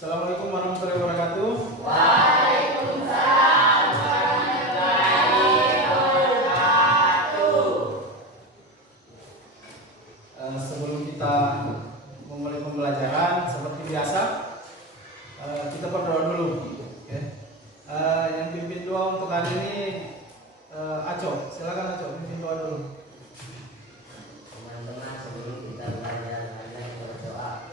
Assalamualaikum warahmatullahi wabarakatuh. Waalaikumsalam warahmatullahi wabarakatuh. Sebelum kita memulai pembelajaran seperti biasa, kita berdoa dulu. Yang pimpin doa untuk hari ini Aco, silakan Aco pimpin doa dulu. Teman-teman, sebelum kita belajar berdoa.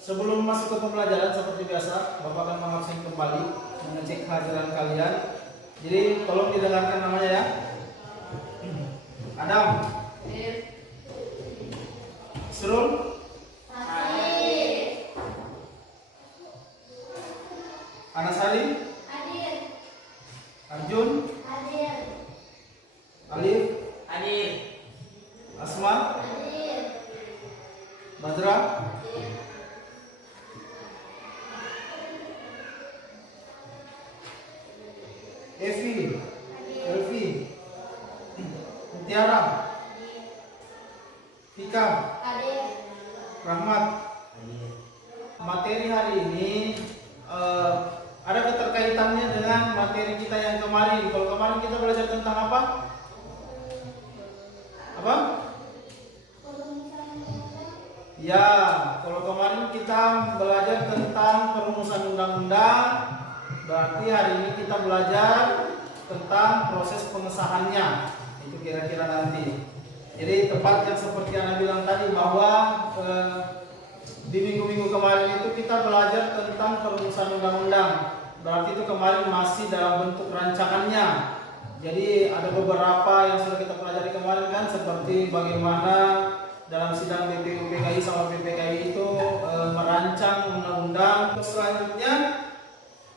Sebelum masuk ke pembelajaran seperti biasa, Bapak akan mengabsen kembali mengecek kehadiran kalian. Jadi tolong didengarkan namanya ya. Adam, Isrul, Anasari, Arjun, Alif, Asma, Badra, Evi, Elvi, Tiara, Tika, Rahmat. Materi hari ini ada keterkaitannya dengan materi kita yang kemarin. Kalau kemarin kita belajar tentang apa? Apa? Ya, kalau kemarin kita belajar tentang perumusan undang-undang, berarti hari ini kita belajar tentang proses pengesahannya. Itu kira-kira nanti. Jadi tepatnya seperti yang Anda bilang tadi bahwa di minggu-minggu kemarin itu kita belajar tentang perumusan undang-undang. Berarti itu kemarin masih dalam bentuk rancangannya. Jadi ada beberapa yang sudah kita pelajari kemarin kan, seperti bagaimana dalam sidang BPUPKI sama PPKI itu merancang undang-undang. Selanjutnya,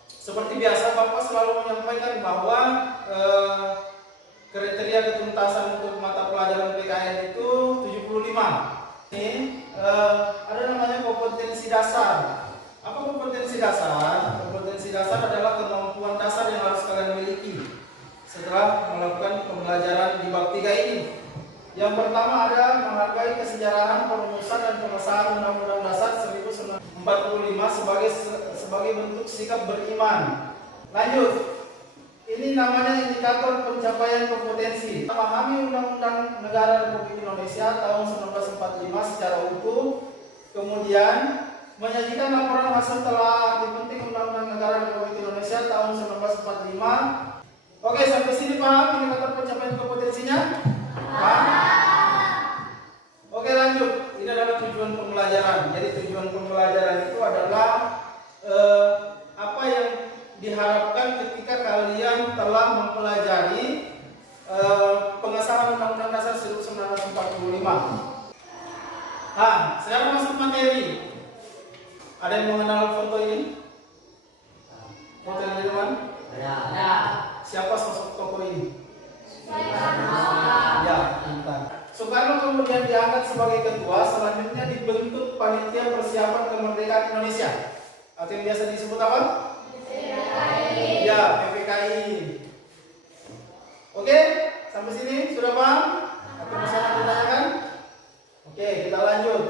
seperti biasa Bapak selalu menyampaikan bahwa kriteria ketuntasan untuk mata pelajaran PKN itu 75. Ini ada namanya kompetensi dasar. Apa kompetensi dasar? Kompetensi dasar adalah kemampuan dasar yang harus kalian miliki setelah melakukan pembelajaran di bab 3 ini. Yang pertama ada menghargai kesejarahan perumusan dan pengesahan Undang-Undang Dasar 1945 sebagai bentuk sikap beriman. Lanjut. Ini namanya indikator pencapaian kompetensi. Memahami Undang-Undang Negara Republik Indonesia tahun 1945 secara utuh. Kemudian menyajikan laporan hasil telah dibentuk Undang-Undang Negara Republik Indonesia tahun 1945. Oke, sampai sini paham indikator pencapaian kompetensinya? Oke, lanjut. Ini adalah tujuan pembelajaran. Jadi tujuan pembelajaran itu adalah apa yang diharapkan ketika kalian telah mempelajari pengesahan Undang-Undang Dasar 1945. Nah, sekarang masuk materi. Ada yang mengenal foto ini? Foto yang di depan? Ada. Siapa sosok tokoh ini? Ya, kita. Soekarno kemudian diangkat sebagai ketua, selanjutnya dibentuk Panitia Persiapan Kemerdekaan Indonesia. Atau yang biasa disebut apa? PPKI. Ya, PPKI. Oke, sampai sini sudah paham? Atau masih ada ditanyakan? Oke, kita lanjut.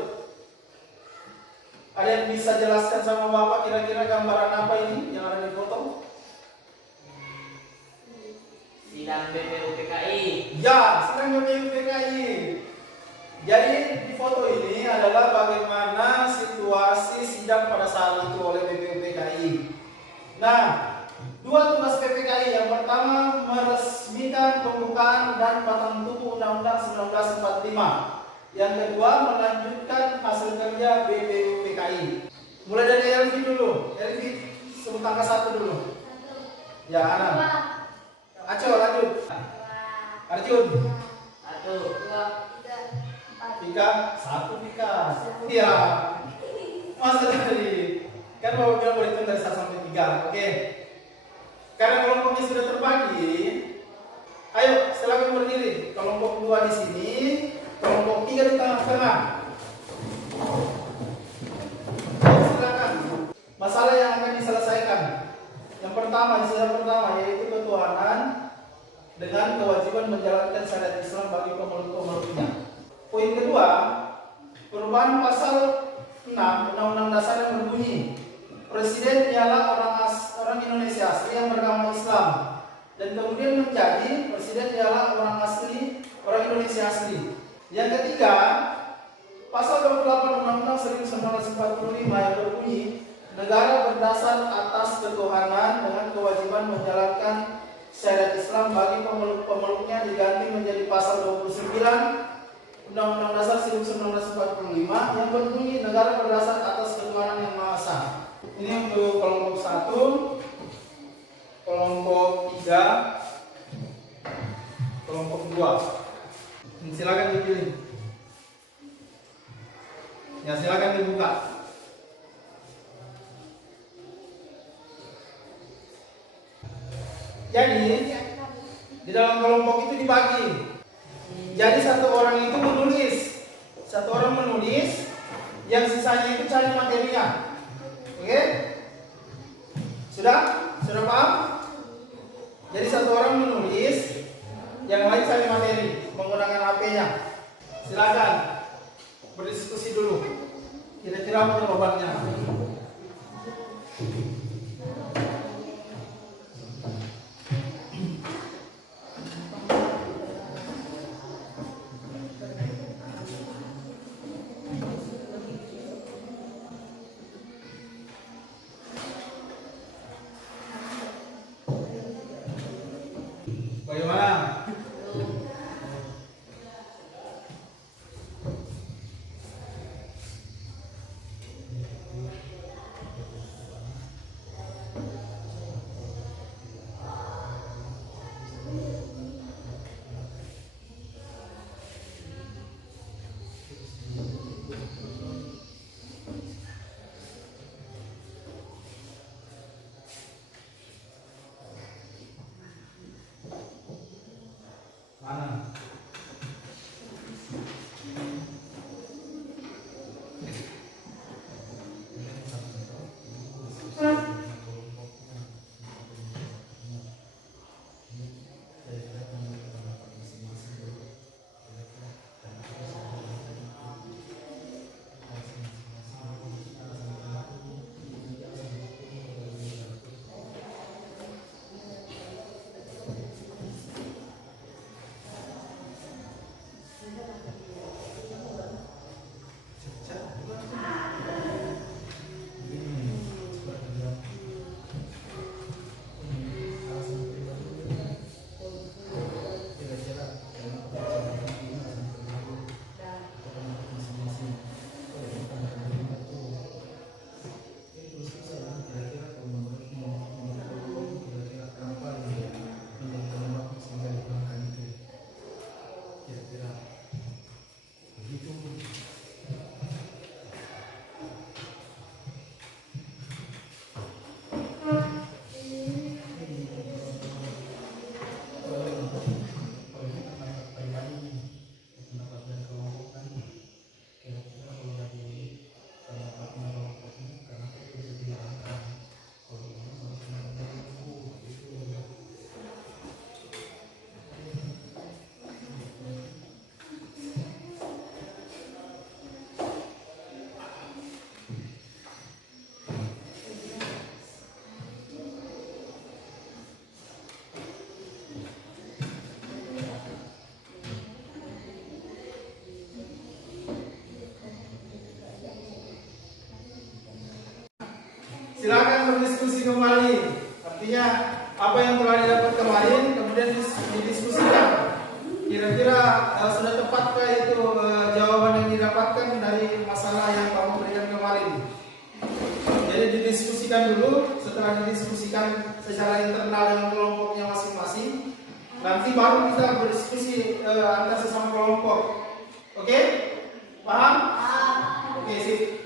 Ada yang bisa jelaskan sama Bapak kira-kira gambaran apa ini yang ada di foto? Sidang BPUPKI. Ya, sidang BPUPKI. Jadi di foto ini adalah bagaimana situasi sidang pada saat itu oleh BPUPKI. Nah, dua tugas PPKI. Yang pertama, meresmikan pembukaan dan batang tubuh Undang-Undang 1945. Yang kedua, melanjutkan hasil kerja BPUPKI. Mulai dari Elvi dulu. Elvi, sebut angka 1 dulu. Ya, Ana. Aco, lanjut. Arjun. 1, 2, 3, 1 Tika. Iya. Masa tadi? Kan Bapak bilang boleh hitung dari 1 sampai 3. Oke. Karena kelompoknya sudah terbagi, ayo silakan berdiri. Kelompok 2 di sini, kelompok 3 di tengah-tengah. Silakan. Masalah yang akan diselesaikan. Yang pertama, istilah pertama yaitu ketuhanan, dengan kewajiban menjalankan syariat Islam bagi pemeluk-pemeluknya. Poin kedua, perubahan pasal 6 Undang-Undang Dasar yang berbunyi, Presiden ialah orang Indonesia asli yang beragama Islam, dan kemudian menjadi Presiden ialah orang Indonesia asli. Yang ketiga, pasal 28 Undang-Undang 1945 yang berbunyi, negara berdasar atas ketuhanan dengan kewajiban menjalankan syariat Islam bagi pemeluk-pemeluknya diganti menjadi pasal 29 Undang-Undang Dasar 1945 yang berbunyi negara berdasar atas ketuhanan yang Maha Esa. Ini untuk kelompok 1, kelompok 3, kelompok 2. Silakan dipilih. Ya, silakan dibuka. Jadi di dalam kelompok itu dibagi. Jadi satu orang itu menulis, yang sisanya itu cari materinya. Oke? Sudah paham? Jadi satu orang menulis, yang lain cari materi menggunakan HP-nya. Silakan berdiskusi dulu. Kira-kira apa jawabannya? Bagaimana? Mana? Silakan berdiskusi kembali. Artinya apa yang telah didapat kemarin kemudian didiskusikan. Kira-kira sudah tepatkah itu jawaban yang didapatkan dari masalah yang kamu berikan kemarin? Jadi didiskusikan dulu. Setelah didiskusikan secara internal dengan kelompoknya masing-masing, nanti baru kita berdiskusi antar sesama kelompok. Oke? Paham? Oke, sip.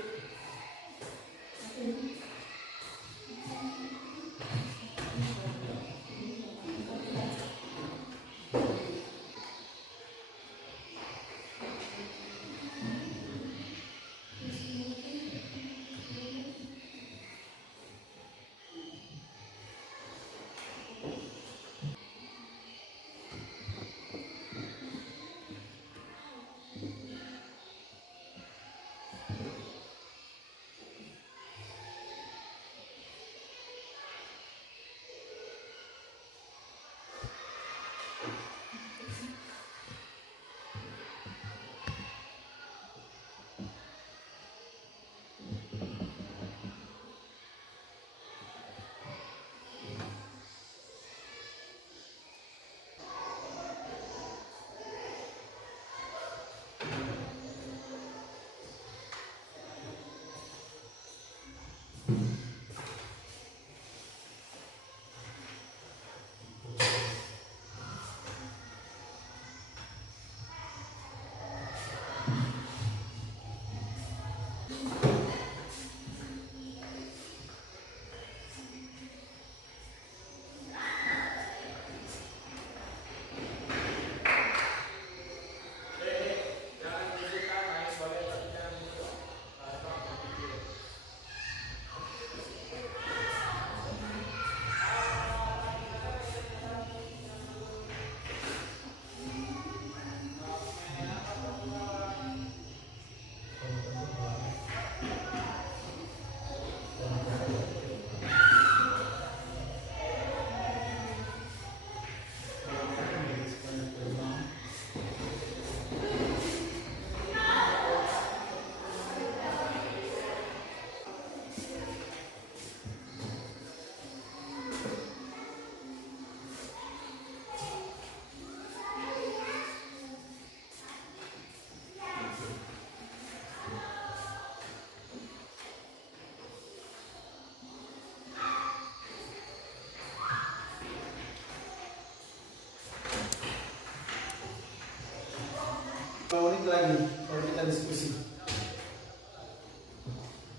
lagi kalau kita diskusi.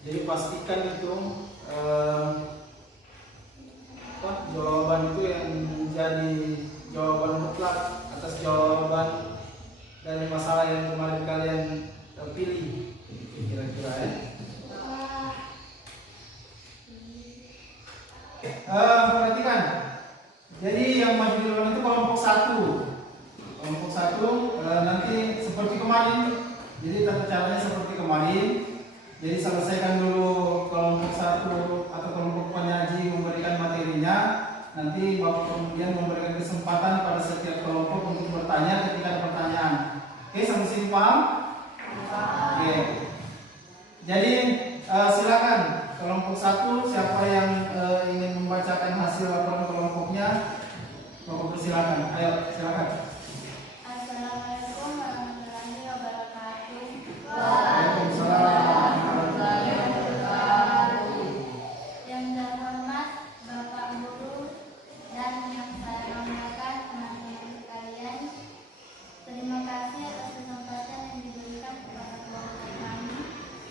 Jadi pastikan itu jawaban itu yang menjadi jawaban mutlak atas jawaban dari masalah yang kemarin kalian pilih, kira-kira ya. Perhatikan. Jadi yang maju duluan itu kelompok 1. Kelompok 1 nanti seperti kemarin. Jadi tata caranya seperti kemarin. Jadi selesaikan dulu kelompok 1 atau kelompok penyaji memberikan materinya. Nanti Bapak kemudian memberikan kesempatan pada setiap kelompok untuk bertanya ketika ada pertanyaan. Oke, sampai sini paham? Oke. Jadi silakan kelompok 1 siapa yang ingin membacakan hasil laporan kelompoknya, Bapak persilakan. Ayo, silakan. Assalamualaikum warahmatullahi wabarakatuh. Waalaikumsalam warahmatullahi wabarakatuh. Yang terhormat Bapak Guru dan yang saya banggakan teman-teman sekalian, terima kasih atas kesempatan yang diberikan kepada kelompok kami.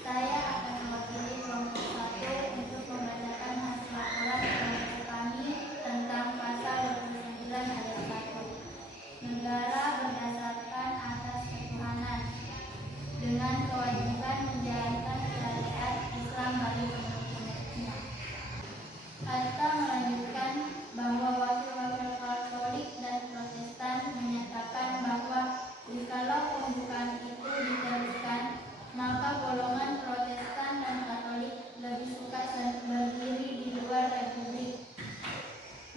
Saya akan mewakili kelompok 1 untuk membacakan hasil laporan kelompok kami tentang pasal 29 ayat 1. Negara berdasarkan asas ketuhanan dengan kewajiban menjalankan syariat Islam bagi penduduknya. Harta melanjutkan bahwa wakil-wakil Katolik dan Protestan menyatakan bahwa jikalau pembukaan itu diteruskan, maka golongan Protestan dan Katolik lebih suka berdiri di luar Republik.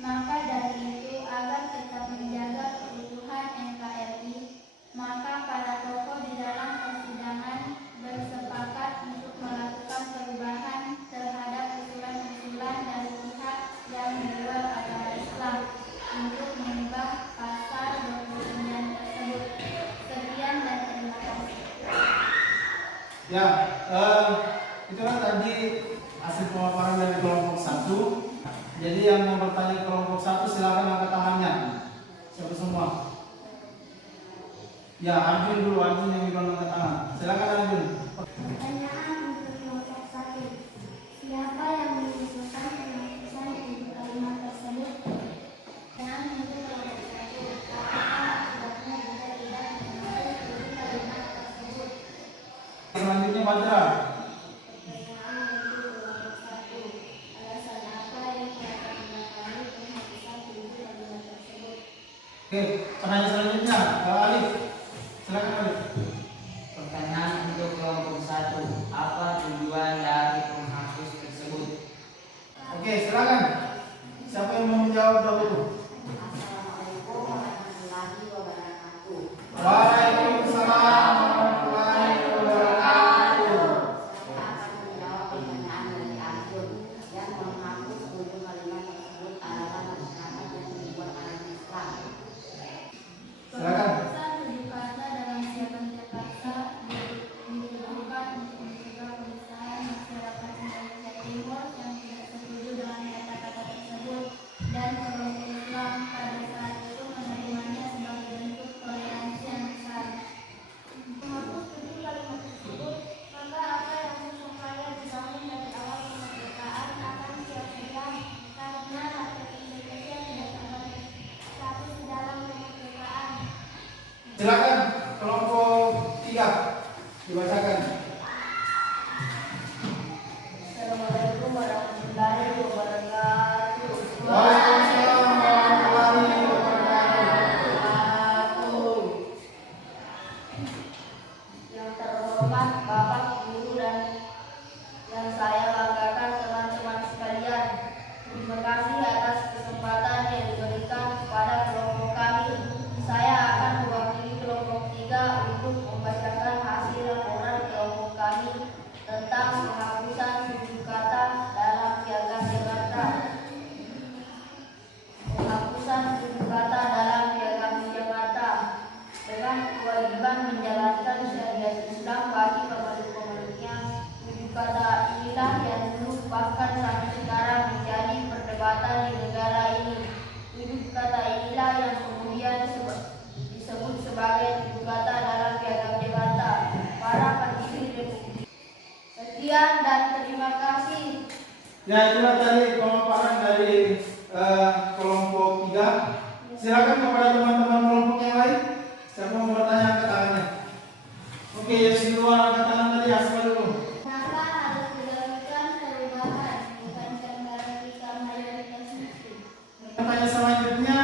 Maka dari itu, agar tetap menjaga keutuhan NKRI, maka para tokoh di dalam persidangan bersepakat untuk melakukan perubahan terhadap usulan-usulan dari pihak yang di luar agama Islam untuk mengubah pasal 29 tersebut. Sekian dan terima kasih. Ya, itulah tadi hasil pemaparan dari kelompok 1. Jadi yang mau bertanya kelompok 1 silakan angkat tangannya. Siapa semua? Ya, Arjun dulu, Arjun yang belum angkat tangan. Silakan Arjun. Pertanyaan untuk kelompok 1. Siapa yang mengusulkan penghapusan ibu kalimat tersebut? Dan untuk kelompok 1, apakah akibatnya jika tidak menghapus ibu kalimat tersebut? Selanjutnya Badra. Pertanyaan untuk kelompok 1. Alasan apa yang melatar belakangi penghapusan ibu kalimat tersebut? Oke, penanya selanjutnya Alif. Silakan Alif. Pertanyaan untuk kelompok 1. Apa tujuan dari penghapus tersebut? Oke, silakan. Siapa yang mau menjawab dahulu? Assalamualaikum warahmatullahi wabarakatuh. Waalaikumsalam warahmatullahi wabarakatuh. Saya akan menjawab pertanyaan dari Arjun yang menghapus ujung kalimat tersebut adalah masyarakat yang dibuat anak Islam. Silakan. Tujuh kata dalam siapan terpaksa ditujukan untuk mencegah pemisahan masyarakat Indonesia Timur yang tidak setuju dengan kata-kata tersebut dan kelompok Islam pada saat itu menerimanya sebagai bentuk toleransi yang besar. Menghapus tujuh kalimat tersebut, maka apa yang supaya dibangun dari awal kemerdekaan akan sia-sia karena rakyat Indonesia tidak dapat status di dalam kemerdekaan. Silakan kelompok 3 dibacakan. Assalamualaikum warahmatullahi wabarakatuh. Waalaikumsalam warahmatullahi wabarakatuh. Yang terhormat Bapak Guru dan yang saya banggakan teman-teman sekalian, terima kasih atas kesempatan yang diberikan kepada kelompok kami. Saya akan mewakili kelompok 3 untuk membacakan hasil laporan kelompok kami tentang penghapusan 7 kata dalam piagam Jakarta. Penghapusan 7 kata dalam piagam Jakarta dengan kewajiban menjalankan syariat Islam bagi penduduk Ya itulah tadi pemaparan dari kelompok 3. Silakan kepada teman-teman kelompok yang lain. Siapa mau bertanya angkat tangannya? Oke, yang di luar angkat tangan tadi Asma dulu. Kenapa harus dilakukan perubahan bukan karena kita mayoritas muslim? Pertanyaan selanjutnya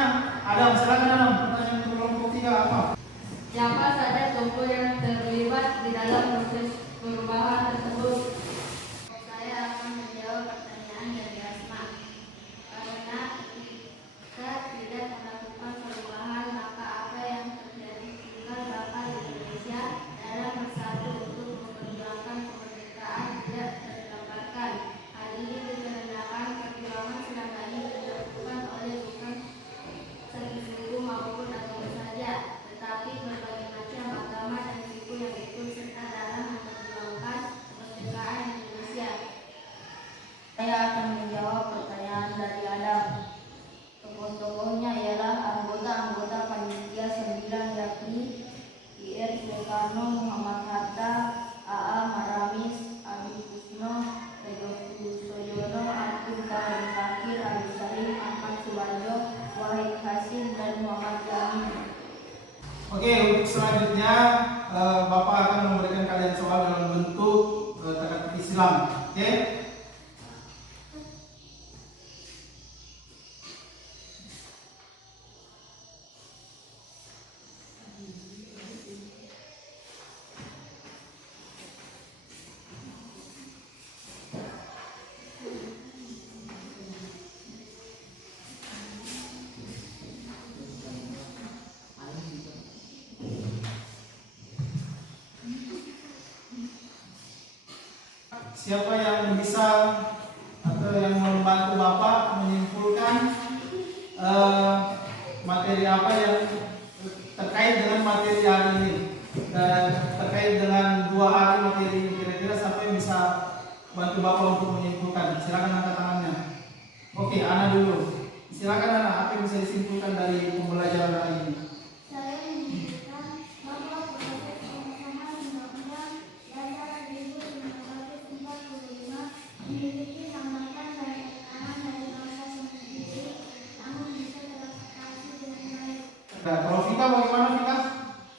Adam, silakan Adam. Pertanyaan untuk kelompok 3 apa? Siapa saja tokoh yang terlibat di dalam proses perubahan tersebut? Saya akan menjawab pertanyaan dari Asma. Karena kita tidak melakukan perubahan, maka apa yang terjadi tinggal bakal di Indonesia dalam bersatu untuk memperjuangkan kemerdekaan tidak tergambarkan. Hal ini dikarenakan perjuangan selama ini dilakukan oleh bukan satu suku maupun agama saja, tetapi berbagai macam agama dan suku yang ikut serta dalam memperjuangkan kemerdekaan Indonesia. Saya akan menjawab pertanyaan dari Adam. Tokoh-tokohnya ialah anggota-anggota panitia 9 yakni Ir Soekarno, Muhammad Hatta, A.A. Maramis, Adi Kusno, Teguh Suyono, Abdul Karim Fakir, Ali Salim, Ahmad Suwarjo, Wahid Hasim, dan Muhammad Jamin. Oke, untuk selanjutnya Bapak akan memberikan kalian soal dalam bentuk teka-teki silang. Oke? Siapa yang bisa atau yang membantu Bapak menyimpulkan materi apa yang terkait dengan materi hari ini dan terkait dengan 2 hari materi ini, kira-kira siapa yang bisa bantu Bapak untuk menyimpulkan? Silakan angkat tangannya. Oke, Ana dulu. Silakan Ana, apa yang bisa disimpulkan dari pembelajaran hari ini? Saya menunjukkan bahwa proses pengesahan Undang-Undang Dasar 1945 memiliki hambatan dan tekanan dari bangsa sendiri, namun bisa teratasi dengan baik. Nah, kalau Vika bagaimana Vika?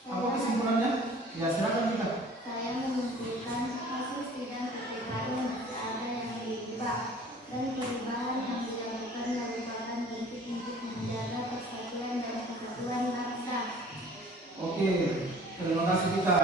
Apa kesimpulannya? Ya silakan Vika. Saya menunjukkan kasus sidang PPKI masih ada yang diubah dan perubahan yang dilakukan merupakan bentuk untuk menjaga persatuan dan kesatuan bangsa. Oke, terima kasih Vika.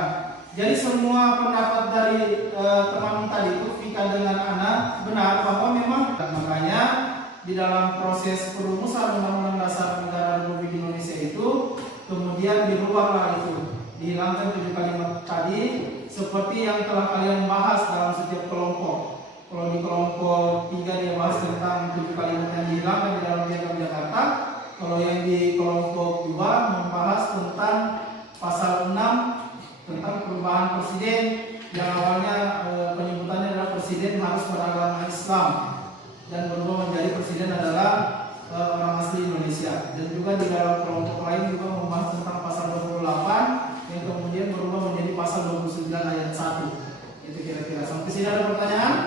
Jadi semua pendapat dari teman tadi itu Vika dengan Ana benar bahwa memang makanya di dalam proses perumusan Undang-Undang Dasar Negara Republik Indonesia itu kemudian dirubahlah itu, dihilangkan 7 kalimat tadi seperti yang telah kalian bahas dalam setiap kelompok. Kalau di kelompok 3 dia bahas tentang 7 kalimat yang dihilangkan di dalam Piagam Jakarta. Kalau yang di kelompok 2 membahas tentang pasal 6 tentang perubahan presiden yang awalnya penyebutannya adalah presiden harus beragama Islam dan berubah menjadi presiden adalah orang asli Indonesia. Dan juga di dalam kelompok lain juga membahas tentang pasal 28 yang kemudian berubah menjadi pasal 29 ayat 1. Itu kira-kira. Sampai sini ada pertanyaan?